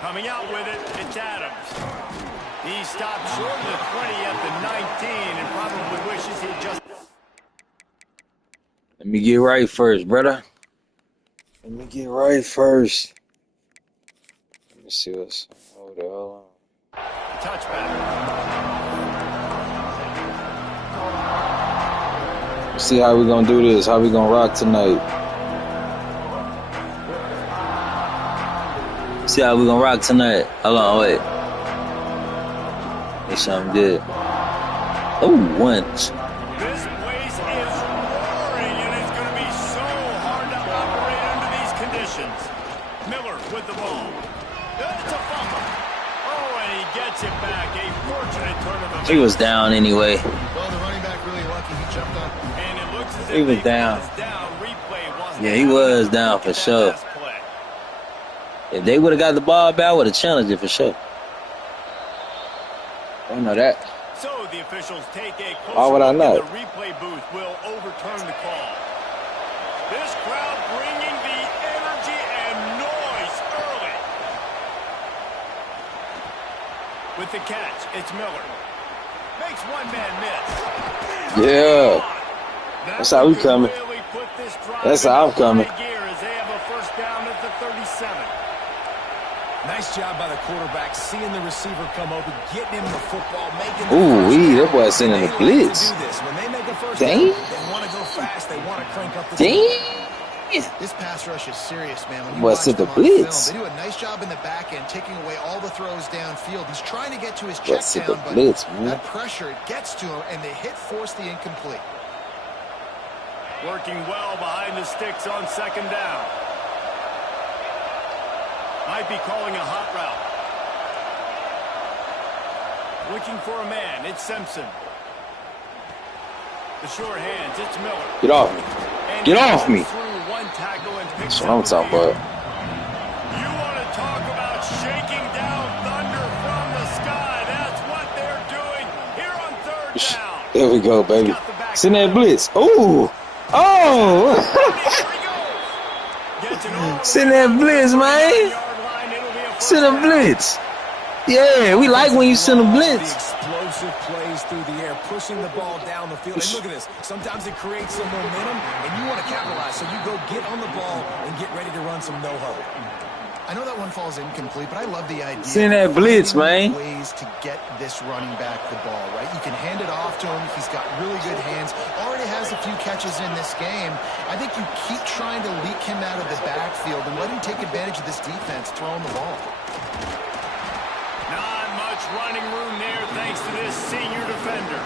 Coming out with it, it's Adams. He stopped short of the 20 at the 19 and probably wishes he just... Let me get right first, brother. Let me get right first. Let me see what's... Hold on. Touchback. Let's see how we gonna do this. How we gonna rock tonight. See how we gonna rock tonight. Hold on, wait. Make sure I'm good. Oh, one. This place is roaring, and it's going to be so hard to operate under these conditions. Miller with the ball. It's a fumble. Oh, and he gets it back. A fortunate turn of events. He was down anyway. Well, the running back really lucky. He jumped up. And it looks as if He was down. Yeah, he was down for sure. If they would have got the ball back, I would have challenged it for sure. I know that. So the officials take a closer Why would I look, not? and the replay booth will overturn the call. This crowd bringing the energy and noise early. With the catch, it's Miller. Makes one man miss. Yeah. That's how we coming. Really put this drive That's how I'm in coming. high gear as they have a first down at the 37. Nice job by the quarterback, seeing the receiver come open, getting him the football, making Ooh, that boy sending the blitz. When they make a first Dang. down, they want to go fast, they want to crank up the Damn. This pass rush is serious, man. When you Boy, watch sent them the on blitz. film, they do a nice job in the back end, taking away all the throws downfield. He's trying to get to his Boy, check sent the down, but blitz, man. that pressure, it gets to him, and the hit forced the incomplete. Working well behind the sticks on second down. Might be calling a hot route. Looking for a man, it's Simpson. The short hands, it's Miller. Get off me. And Get off me. Through one tackle and picks That's what I'm up talking the field. about. You want to talk about shaking down thunder from the sky. That's what they're doing here on third down. There we go, baby. Send that blitz. Ooh. Oh. Send that blitz, man. Send a blitz. Yeah, we like when you send a blitz. The explosive plays through the air, pushing the ball down the field. And look at this. Sometimes it creates some momentum, and you want to capitalize. So you go get on the ball and get ready to run some no-huddle. I know that one falls incomplete, but I love the idea. Send that blitz, man. Ways to get this running back the ball, right? You can hand it off to him. He's got really good hands. Already has a few catches in this game. I think you keep trying to leak him out of the backfield and let him take advantage of this defense throwing the ball. Not much running room there thanks to this senior defender.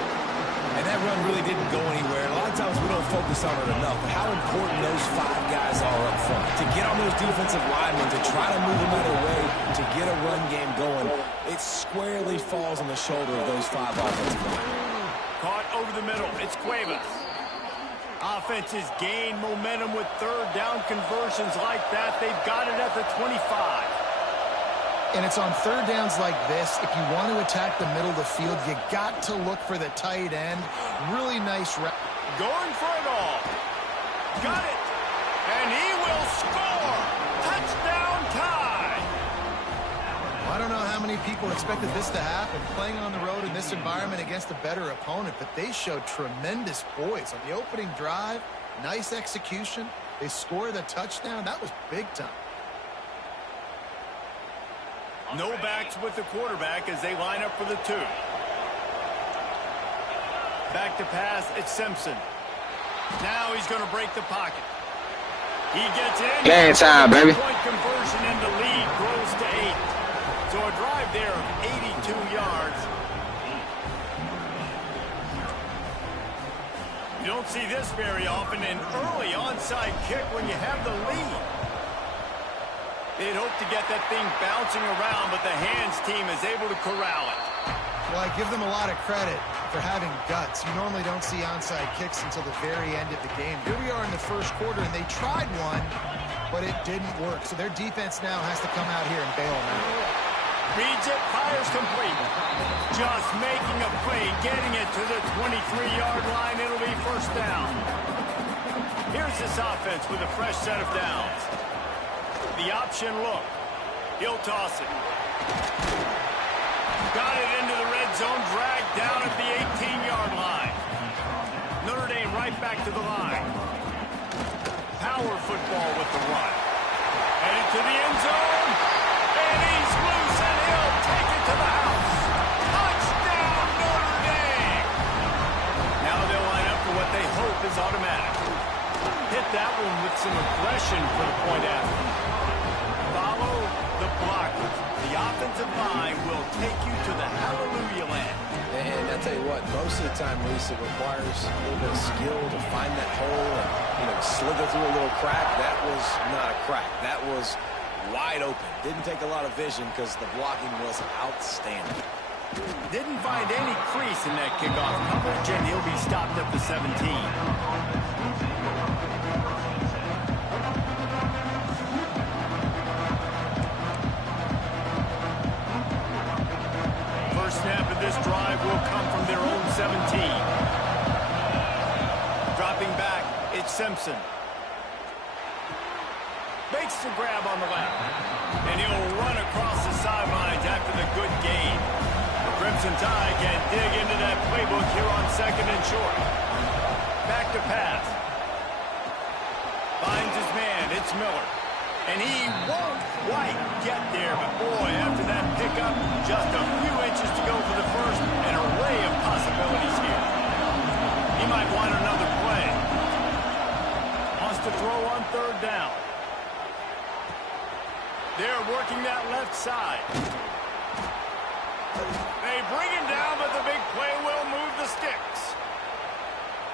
And that run really didn't go anywhere. A lot of times we don't focus on it enough, but how important those five guys are up front. To get on those defensive linemen, to try to move them out of the way, to get a run game going, it squarely falls on the shoulder of those five offensive linemen. Caught over the middle, it's Cuevas. Offenses gain momentum with third down conversions like that. They've got it at the 25. And it's on third downs like this. If you want to attack the middle of the field, you got to look for the tight end. Really nice route. Going for it all. Got it. And he will score. Touchdown tie. I don't know how many people expected this to happen, playing on the road in this environment against a better opponent, but they showed tremendous poise on the opening drive. Nice execution. They scored a touchdown. That was big time. No backs with the quarterback as they line up for the two. Back to pass, it's Simpson. Now he's going to break the pocket. He gets in. Game time, baby. Point conversion and the lead grows to 8. So a drive there of 82 yards. You don't see this very often, an early onside kick when you have the lead. They'd hope to get that thing bouncing around, but the hands team is able to corral it. Well, I give them a lot of credit for having guts. You normally don't see onside kicks until the very end of the game. Here we are in the first quarter, and they tried one, but it didn't work. So their defense now has to come out here and bail them out. Reads it, fires complete. Just making a play, getting it to the 23-yard line. It'll be first down. Here's this offense with a fresh set of downs. The option look. He'll toss it. Got it into the red zone, dragged down at the 18-yard line. Notre Dame right back to the line. Power football with the run. Headed to the end zone. And he's loose, and he'll take it to the house. Touchdown, Notre Dame! Now they'll line up for what they hope is automatic. Hit that one with some aggression for the point after. Follow the blockers. The offensive line will take you to the hallelujah land. And I tell you what, most of the time, Reese, it requires a little bit of skill to find that hole and slither through a little crack. That was not a crack. That was wide open. Didn't take a lot of vision because the blocking was outstanding. Didn't find any crease in that kickoff coverage, and he'll be stopped at the 17. Snap of this drive will come from their own 17. Dropping back, it's Simpson. Makes the grab on the left. And he'll run across the sidelines after the good gain. The Crimson Tide can dig into that playbook here on 2nd and short. Back to pass. Finds his man, it's Miller. And he won't quite get there, but boy, after that pickup, just a few inches to go for the first, an array of possibilities here. He might want another play. Wants to throw on 3rd down. They're working that left side. They bring him down, but the big play will move the sticks.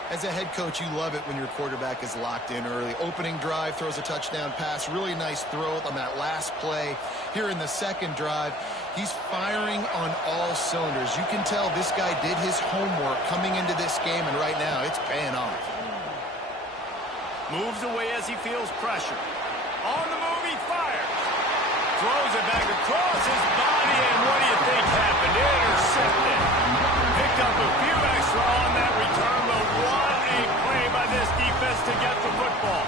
As a head coach, you love it when your quarterback is locked in early. Opening drive, throws a touchdown pass. Really nice throw on that last play. Here in the 2nd drive, he's firing on all cylinders. You can tell this guy did his homework coming into this game, and right now it's paying off. Moves away as he feels pressure. On the move, he fires. Throws it back across his body, and what do you think happened? Intercepted. Picked up a few extra on that return, but what a play by this defense to get the football.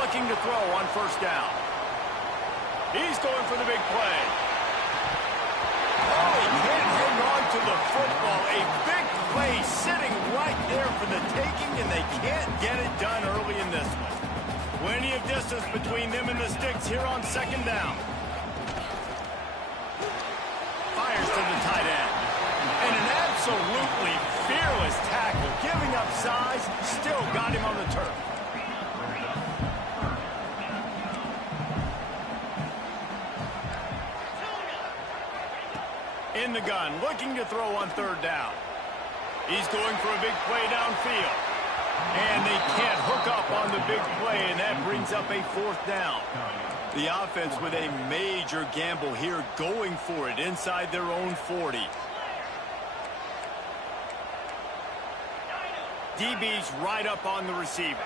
Looking to throw on 1st down. He's going for the big play. Oh, he can't hang on to the football. A big play sitting right there for the taking, and they can't get it done early in this one. Plenty of distance between them and the sticks here on 2nd down. Fires to the tight end. And an absolutely fearless tackle. Giving up size, still got him on the turf. In the gun, looking to throw on 3rd down. He's going for a big play downfield. And they can't hook up on the big play, and that brings up a 4th down. The offense with a major gamble here, going for it inside their own 40. DB's right up on the receivers.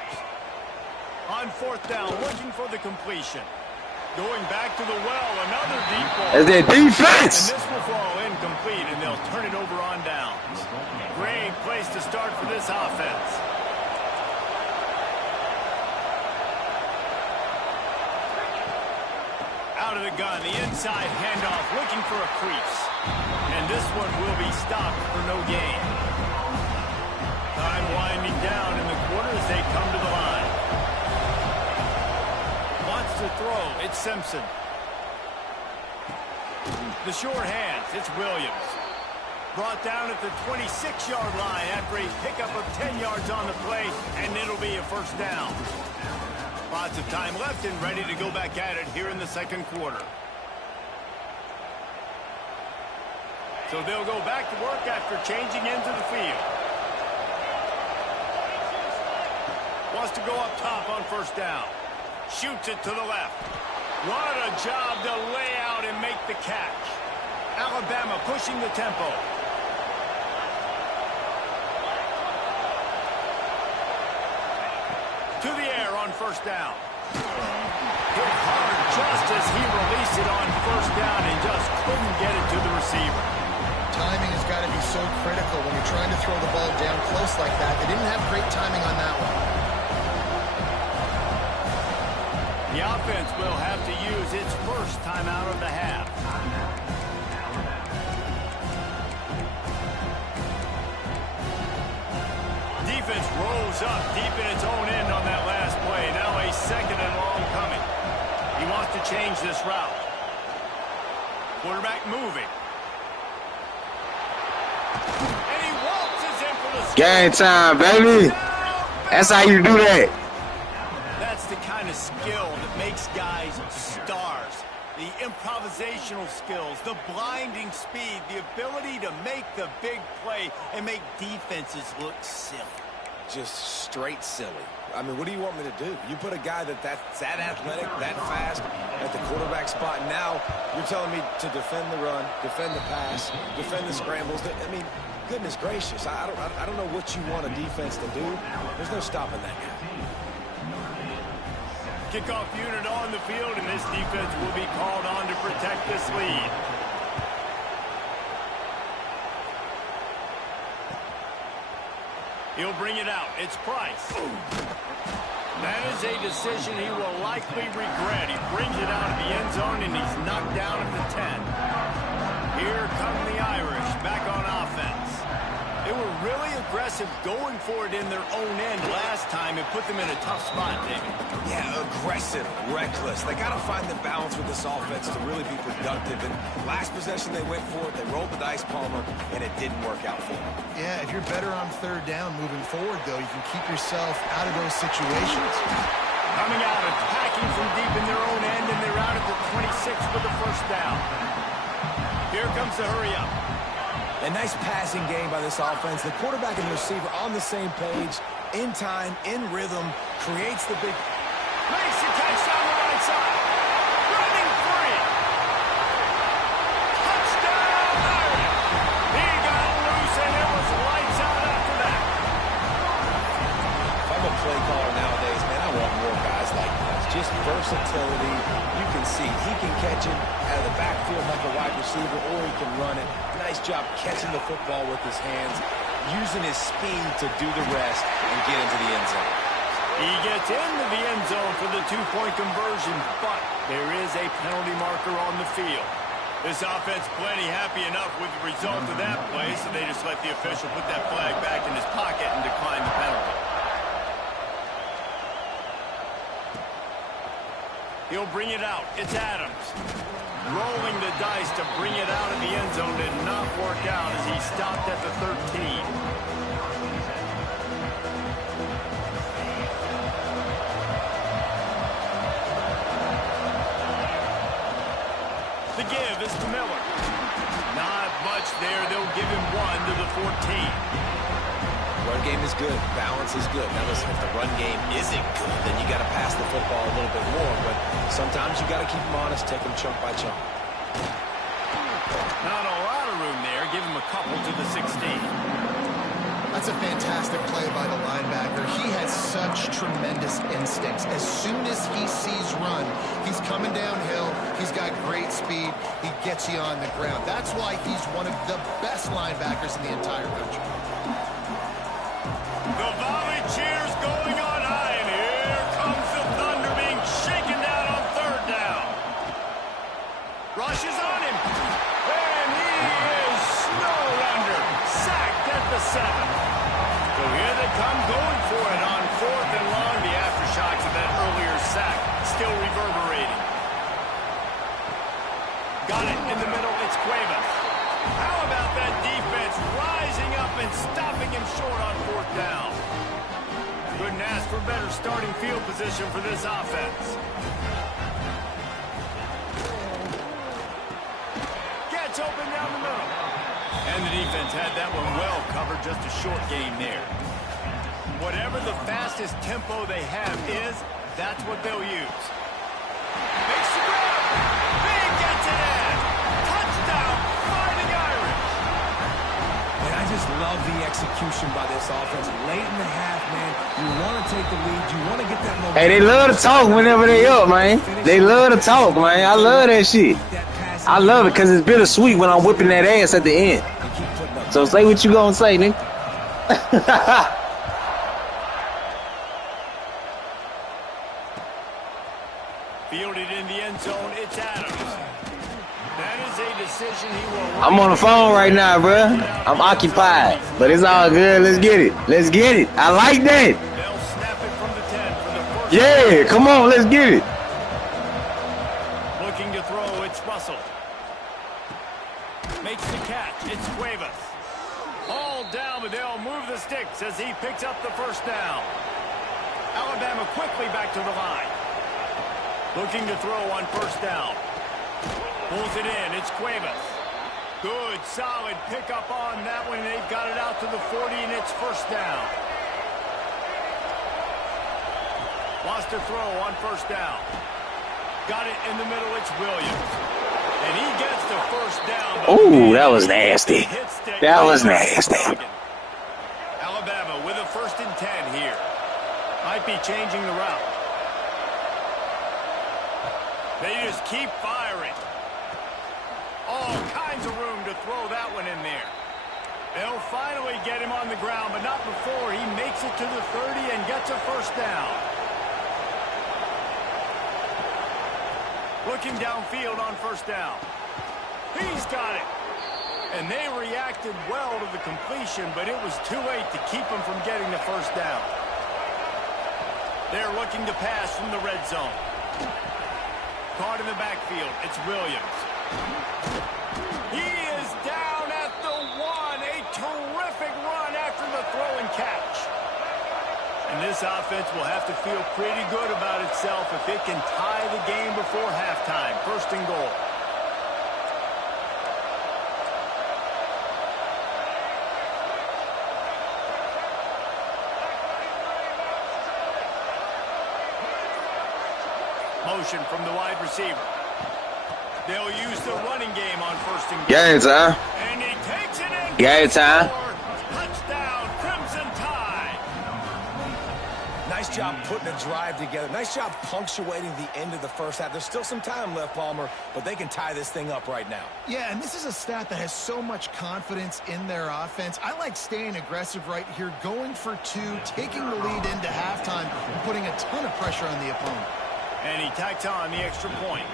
On 4th down, looking for the completion. Going back to the well, another deep ball. That's their defense! And this will fall incomplete, and they'll turn it over on downs. Great place to start for this offense. Out of the gun, the inside handoff, looking for a crease. And this one will be stopped for no gain. Time winding down in the quarter as they come to the line. Wants to throw, it's Simpson. The short hands, it's Williams. Brought down at the 26-yard line after a pickup of 10 yards on the play, and it'll be a 1st down. Lots of time left and ready to go back at it here in the 2nd quarter. So they'll go back to work after changing into the field. Wants to go up top on 1st down. Shoots it to the left. What a job to lay out and make the catch. Alabama pushing the tempo. To the air on 1st down. Hit hard just as he released it on 1st down and just couldn't get it to the receiver. Timing has got to be so critical when you're trying to throw the ball down close like that. They didn't have great timing on that one. The offense will have to use its first timeout of the half. Defense rolls up deep in its own end on that last play. Now a second and long coming. He wants to change this route. Quarterback moving. And he waltzes in for the game time, baby. That's how you do that. That's the kind of skill that makes guys stars. The improvisational skills, the blinding speed, the ability to make the big play and make defenses look silly. Just straight silly. I mean, what do you want me to do? You put a guy that's that athletic, that fast at the quarterback spot. Now you're telling me to defend the run, defend the pass, defend the scrambles. I mean, goodness gracious. I don't know what you want a defense to do. There's no stopping that guy. Kickoff unit on the field, and this defense will be called on to protect this lead. He'll bring it out. It's Price. That is a decision he will likely regret. He brings it out of the end zone, and he's knocked down at the 10. Here come the Irish back on offense. They were really aggressive going for it in their own end last time and put them in a tough spot, David. Yeah, aggressive, reckless. They got to find the balance with this offense to really be productive. And last possession they went for it. They rolled the dice, Palmer, and it didn't work out for them. Yeah, if you're better on third down moving forward, though, you can keep yourself out of those situations. Coming out, attacking from deep in their own end, and they're out at the 26 for the first down. Here comes the hurry up. A nice passing game by this offense. The quarterback and the receiver on the same page, in time, in rhythm, creates the big... Makes the catch down the right side. Running free. Touchdown, Irish. He got loose, and it was lights out after that. If I'm a play caller nowadays, man, I want more guys like this. Just versatility. You can see he can catch it out of the backfield like a wide receiver, or he can run it. Nice job catching the football with his hands, using his speed to do the rest and get into the end zone. He gets into the end zone for the two-point conversion, but there is a penalty marker on the field. This offense plenty happy enough with the result of that play, so they just let the official put that flag back in his pocket and decline the penalty. He'll bring it out. It's Adams. Rolling the dice to bring it out of the end zone did not work out as he stopped at the 13. The give is to Miller. Not much there. They'll give him one to the 14. Run game is good. Balance is good. Now listen, if the run game isn't good, then you got to pass the football a little bit more. But sometimes you got to keep them honest, take them chunk by chunk. Not a lot of room there. Give him a couple to the 16. That's a fantastic play by the linebacker. He has such tremendous instincts. As soon as he sees run, he's coming downhill. He's got great speed. He gets you on the ground. That's why he's one of the best linebackers in the entire country. The volley cheers going on high, and here comes the Thunder being shaken down on third down. Rushes on him, and he is snowed under. Sacked at the 7. So here they come going for it on fourth and long. The aftershocks of that earlier sack still reverberating. Got it in the middle. It's Cuevas. How about that defense rising up and stopping him short on fourth down? Couldn't ask for better starting field position for this offense. Gets open down the middle. And the defense had that one well covered, just a short game there. Whatever the fastest tempo they have is, that's what they'll use. Makes the grab. He gets it in. Touchdown, Fighting Irish. And I just love the execution by this offense. Late in the half, man, you want to take the lead. You want to get that momentum. Hey, they love to talk whenever they up, man. They love to talk, man. I love that shit. I love it because it's bittersweet when I'm whipping that ass at the end. So say what you gonna say, nigga. Fielded in the end zone. It's Adams. That is a decision he will. I'm on the phone right now, bro. I'm occupied, but it's all good. Let's get it. Let's get it. I like that. They'll snap it from the 10 for the first. Yeah, come on, let's get it. Looking to throw, it's Russell. Makes the catch. It's Cuevas. All down, but they'll move the sticks as he picks up the first down. Alabama quickly back to the line. Looking to throw on first down. Pulls it in. It's Cuevas. Good, solid pickup on that one. They've got it out to the 40, and it's first down. Wants to throw on first down. Got it in the middle. It's Williams. And he gets the first down. Ooh, that was nasty. That was nasty. Alabama with a 1st and 10 here. Might be changing the route. They just keep firing. All kinds of room to throw that one in there. They'll finally get him on the ground, but not before he makes it to the 30 and gets a first down. Looking downfield on first down. He's got it. And they reacted well to the completion, but it was too late to keep him from getting the first down. They're looking to pass from the red zone. Caught in the backfield. It's Williams. He is down at the 1. A terrific run after the throw and catch. And this offense will have to feel pretty good about itself if it can tie the game before halftime. 1st and goal. Motion from the wide receiver. They'll use the running game on 1st and goal. Game time. And he takes it in. Game time. Touchdown, Crimson Tide. Nice job putting a drive together. Nice job punctuating the end of the first half. There's still some time left, Palmer, but they can tie this thing up right now. Yeah, and this is a staff that has so much confidence in their offense. I like staying aggressive right here, going for 2, taking the lead into halftime, and putting a ton of pressure on the opponent. And he tacks on the extra point.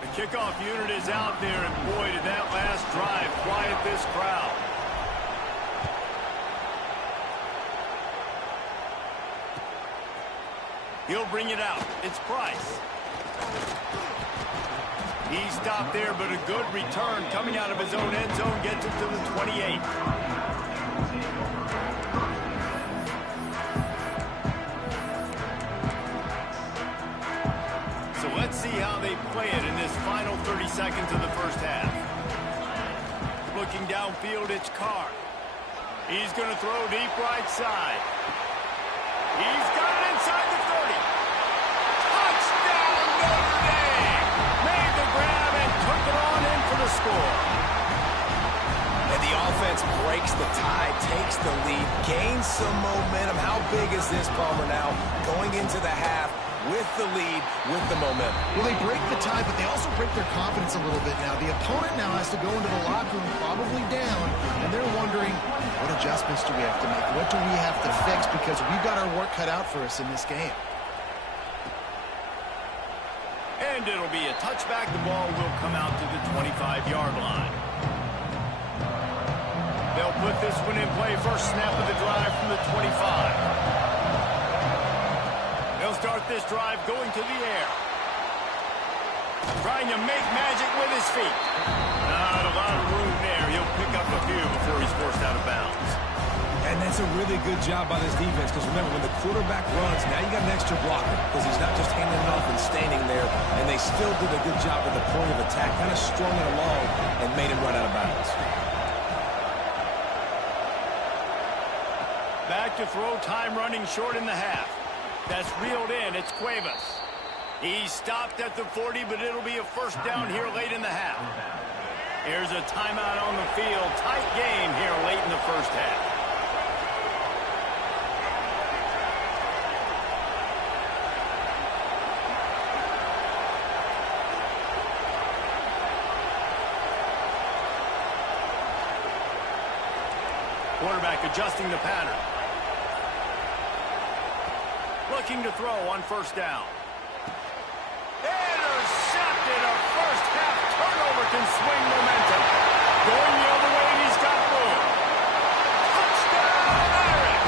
The kickoff unit is out there, and boy, did that last drive quiet this crowd. He'll bring it out. It's Price. He stopped there, but a good return coming out of his own end zone gets it to the 28. So let's see how they play it in this final 30 seconds of the first half. Looking downfield, it's Carr. He's going to throw deep right side. He's got it inside the 30. Touchdown, Notre Dame! Made the grab and took it on in for the score. And the offense breaks the tie, takes the lead, gains some momentum. How big is this, Palmer, now going into the half with the lead, with the momentum? Well, they break the tie, but they also break their confidence a little bit now. The opponent now has to go into the locker room probably down, and they're wondering, what adjustments do we have to make? What do we have to fix? Because we've got our work cut out for us in this game. And it'll be a touchback. The ball will come out to the 25-yard line. They'll put this one in play. First snap of the drive from the 25. They'll start this drive going to the air. Trying to make magic with his feet. Not a lot of room there. He'll pick up a few before he's forced out of bounds. And that's a really good job by this defense, because remember, when the quarterback runs, now you got an extra blocker, because he's not just handing it off and standing there, and they still did a good job at the point of attack, kind of strung it along and made him run out of bounds. Back to throw, time running short in the half. That's reeled in. It's Cuevas. He stopped at the 40, but it'll be a first down here late in the half. Here's a timeout on the field. Tight game here late in the first half. Quarterback adjusting the pattern. Looking to throw on first down. Intercepted. A first half turnover can swing momentum. Going the other way, and he's got room. Touchdown, Irish.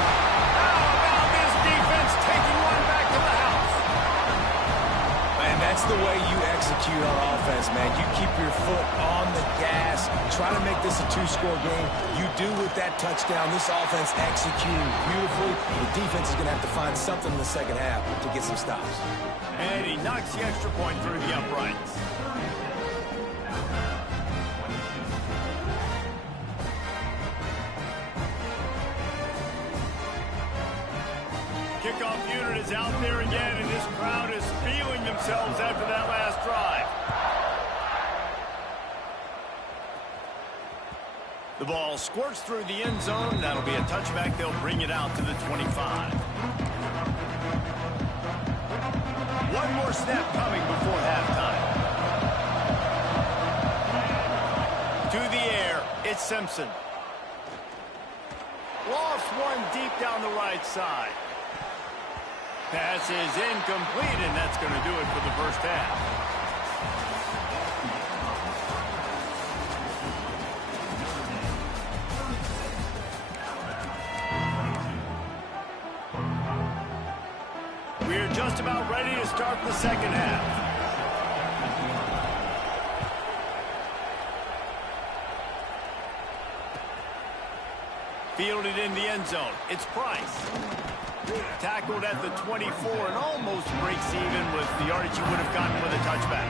How about this defense taking one back to the house? Man, that's the way you execute on offense, man. You keep your foot on the gas. Try to make this a two-score game. You do with that touchdown. This offense executing beautifully. The defense is going to have to find something in the second half to get some stops. And he knocks the extra point through the uprights. Kickoff unit is out there again, and this crowd is feeling themselves after that last drive. The ball squirts through the end zone. That'll be a touchback. They'll bring it out to the 25. One more snap coming before halftime. To the air, it's Simpson. Lost one deep down the right side. Pass is incomplete, and that's going to do it for the first half. We're just about ready to start the second half. Fielded in the end zone. It's Price. Tackled at the 24 and almost breaks even with the yardage you would have gotten with a touchback.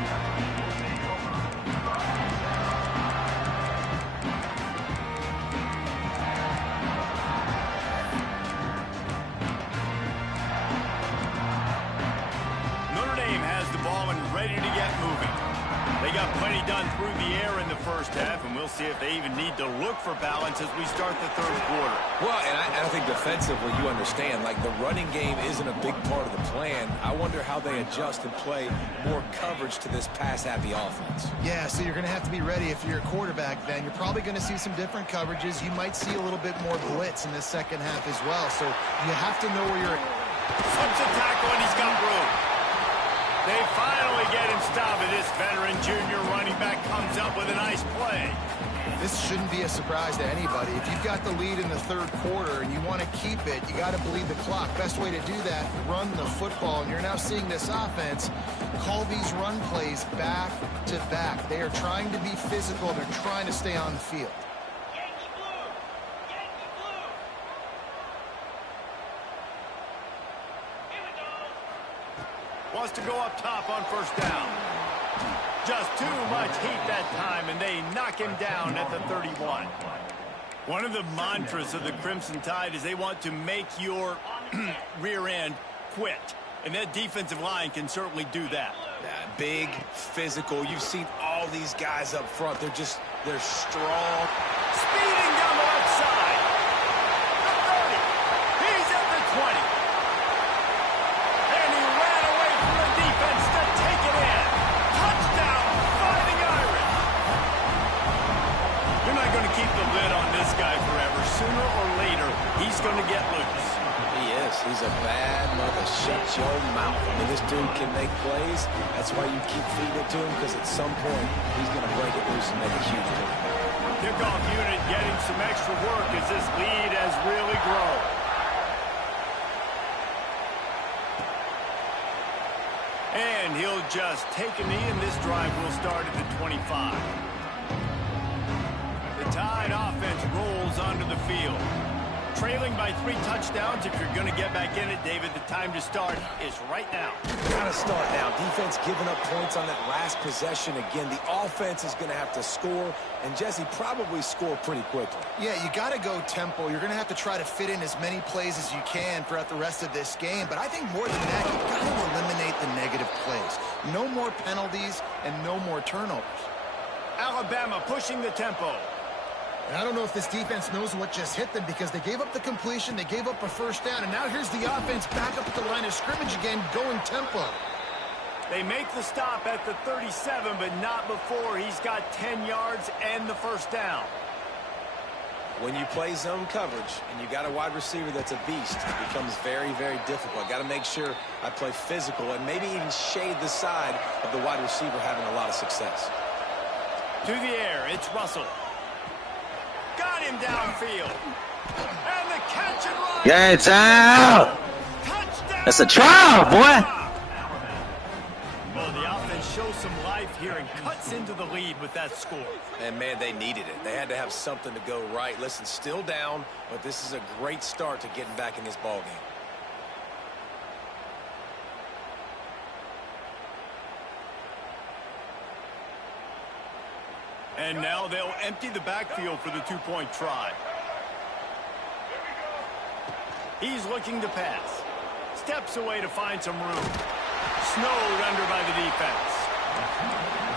Notre Dame has the ball and ready to get moving. They got plenty done through the air in the first half, and we'll see if they even need to look for balance as we start the third quarter. Well, and I think defensively, you understand, like the running game isn't a big part of the plan. I wonder how they adjust and play more coverage to this pass-happy offense. Yeah, so you're going to have to be ready if you're a quarterback then. You're probably going to see some different coverages. You might see a little bit more blitz in the second half as well. So you have to know where you're... Slips a tackle, and he's got room. They finally get him stopped, and this veteran junior running back comes up with a nice play. This shouldn't be a surprise to anybody. If you've got the lead in the third quarter and you want to keep it, you got to bleed the clock. Best way to do that, run the football. And you're now seeing this offense call these run plays back to back. They are trying to be physical. They're trying to stay on the field. Wants to go up top on first down. Just too much heat that time, and they knock him down at the 31. One of the mantras of the Crimson Tide is they want to make your rear end quit. And that defensive line can certainly do that. Big, physical. You've seen all these guys up front. They're strong. Speeding down the left side. The 30. He's at the 20. And he ran away from the defense to take it in. Touchdown, Fighting Irish. You're not going to keep the lid on this guy forever. Sooner or later, he's going to get loose. He is. He's a bad mother. Shut your mouth. I mean, this dude can make plays. That's why you keep feeding it to him, because at some point, he's going to break it loose and make a huge play. Kickoff unit getting some extra work as this lead has really grown. And he'll just take a knee, and this drive will start at the 25. The Tide offense rolls onto the field. Trailing by 3 touchdowns. If you're going to get back in it, David, the time to start is right now. Got to start now. Defense giving up points on that last possession again. The offense is going to have to score, and Jesse probably score pretty quickly. Yeah, you got to go tempo. You're going to have to try to fit in as many plays as you can throughout the rest of this game. But I think more than that, you've got to eliminate the negative plays. No more penalties and no more turnovers. Alabama pushing the tempo. And I don't know if this defense knows what just hit them, because they gave up the completion, they gave up a first down, and now here's the offense back up at the line of scrimmage again, going tempo. They make the stop at the 37, but not before he's got 10 yards and the first down. When you play zone coverage and you got a wide receiver that's a beast, it becomes very, very difficult. Got to make sure I play physical and maybe even shade the side of the wide receiver having a lot of success. To the air, it's Russell. Got him downfield. And the catch and run. Yeah, it's out. Touchdown. That's a trial, boy. Well, the offense shows some life here and cuts into the lead with that score. And, man, they needed it. They had to have something to go right. Listen, still down, but this is a great start to getting back in this ballgame. And now they'll empty the backfield for the two-point try. He's looking to pass. Steps away to find some room. Snowed under by the defense.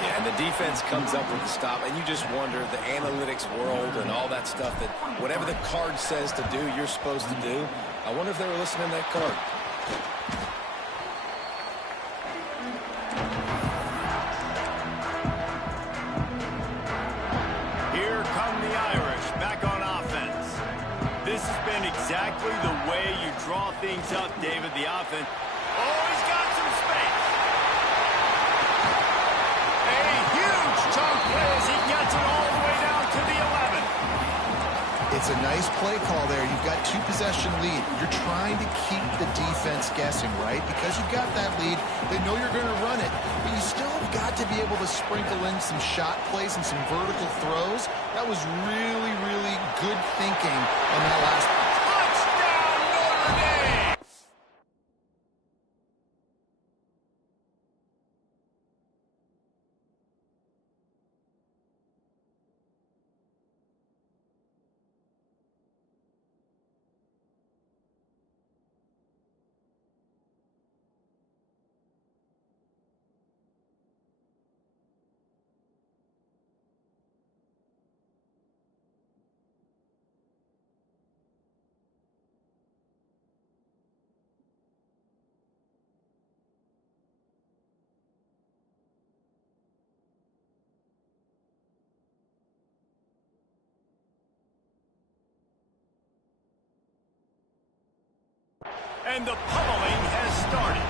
Yeah, and the defense comes up with the stop, and you just wonder, the analytics world and all that stuff, that whatever the card says to do, you're supposed to do. I wonder if they were listening to that card. Here come the Irish back on offense. This has been exactly the way you draw things up, David, the offense. Oh, he's got some space. A huge chunk play as he gets it all the way down to the 11. It's a nice play call there. You've got two-possession lead. You're trying to keep the defense guessing, right? Because you've got that lead, they know you're going to run it. But you still have got to be able to sprinkle in some shot plays and some vertical throws. That was really, really good thinking on that last one. Touchdown, Notre Dame! And the pummeling has started.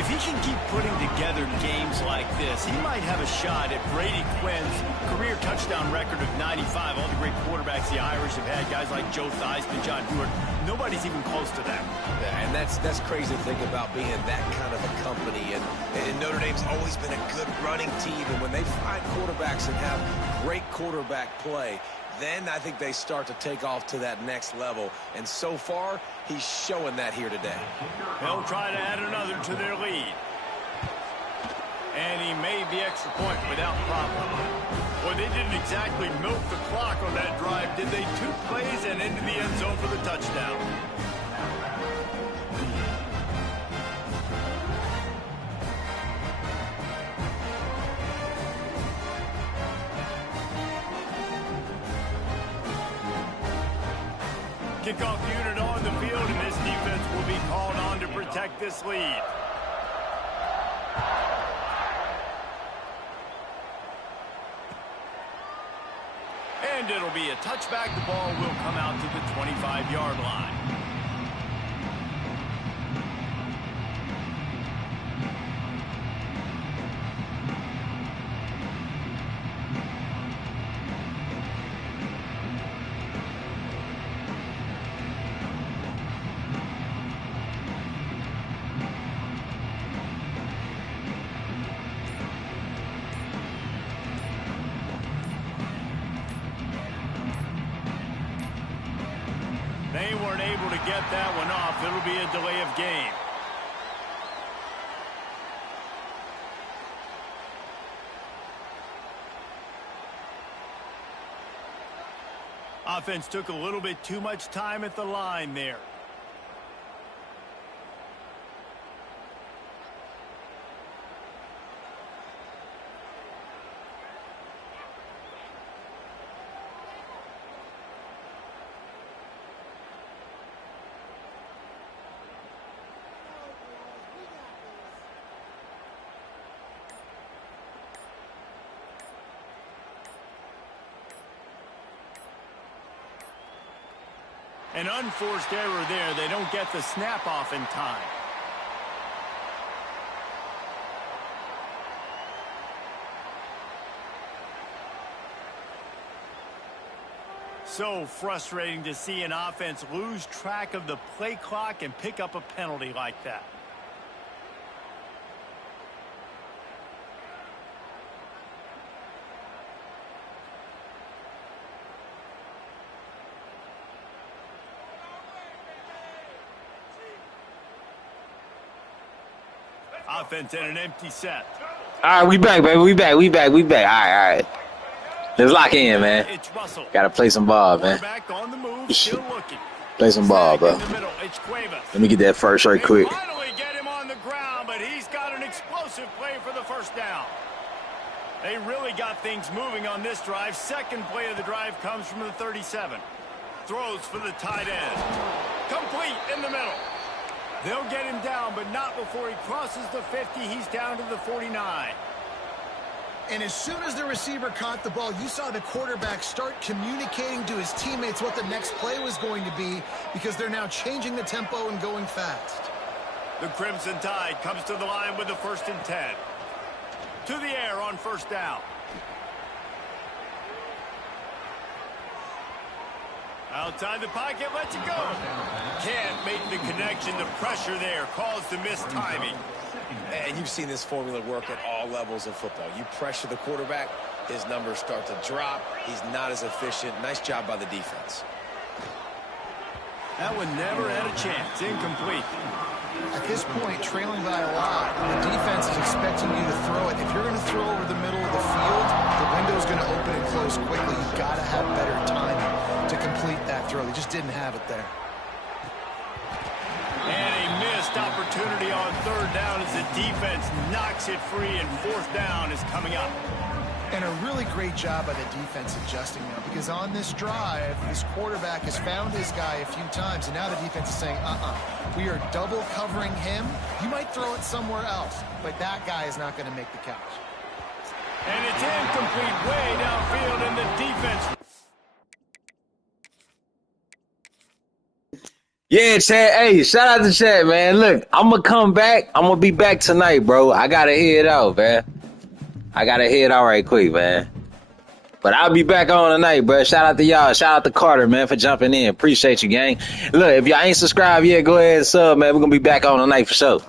If he can keep putting together games like this, he might have a shot at Brady Quinn's career touchdown record of 95. All the great quarterbacks the Irish have had, guys like Joe Theismann, John Hewart, nobody's even close to that. Yeah, and that's crazy to think about, being that kind of a company. And Notre Dame's always been a good running team. And when they find quarterbacks and have great quarterback play, then I think they start to take off to that next level. And so far, he's showing that here today. They'll try to add another to their lead. And he made the extra point without problem. Well, they didn't exactly milk the clock on that drive, did they? 2 plays and into the end zone for the touchdown. Kickoff unit on the field, and this defense will be called on to protect this lead. And it'll be a touchback. The ball will come out to the 25-yard line. They weren't able to get that one off. It'll be a delay of game. Offense took a little bit too much time at the line there. An unforced error there. They don't get the snap off in time. So frustrating to see an offense lose track of the play clock and pick up a penalty like that. Offense in an empty set. All right, we back, baby. We back. All right. Let's lock in, man. It's Russell. Gotta play some ball, man. Back on the move, still looking. Play some ball, bro. Let me get that first right quick. They finally get him on the ground, but he's got an explosive play for the first down. They really got things moving on this drive. Second play of the drive comes from the 37. Throws for the tight end. Complete in the middle. They'll get him down, but not before he crosses the 50. He's down to the 49. And as soon as the receiver caught the ball, you saw the quarterback start communicating to his teammates what the next play was going to be because they're now changing the tempo and going fast. The Crimson Tide comes to the line with the 1st and 10. To the air on first down. Outside the pocket, lets it go. Can't make the connection. The pressure there caused the missed timing. And you've seen this formula work at all levels of football. You pressure the quarterback, his numbers start to drop. He's not as efficient. Nice job by the defense. That one never had a chance. Incomplete. At this point, trailing by a lot, the defense is expecting you to throw it. If you're going to throw over the middle of the field, the window's going to open and close quickly. You've got to have better timing to complete that throw. They just didn't have it there. And a missed opportunity on third down as the defense knocks it free, and fourth down is coming up. And a really great job by the defense adjusting now, because on this drive, this quarterback has found his guy a few times, and now the defense is saying, we are double covering him. You might throw it somewhere else, but that guy is not going to make the catch. And it's incomplete way downfield, and the defense... Yeah, Chad. Hey, shout out to Chad, man. Look, I'm going to come back. I'm going to be back tonight, bro. I got to head out, man. I got to head out right quick, man. But I'll be back on tonight, bro. Shout out to y'all. Shout out to Carter, man, for jumping in. Appreciate you, gang. Look, if y'all ain't subscribed yet, go ahead and sub, man. We're going to be back on tonight for sure.